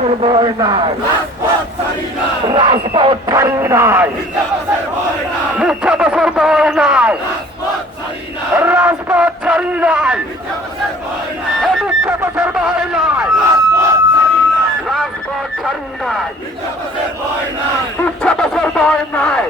বছর ভয় নাই, রাজপথ ছাড়ি নাই, মিথ্যা বছর ভয় নাই, রাজপথ ছাড়ি নাই, মিথ্যা বছর ভয় নাই, রাজপথ ছাড়ি নাই, মিথ্যা বছর ভয় নাই।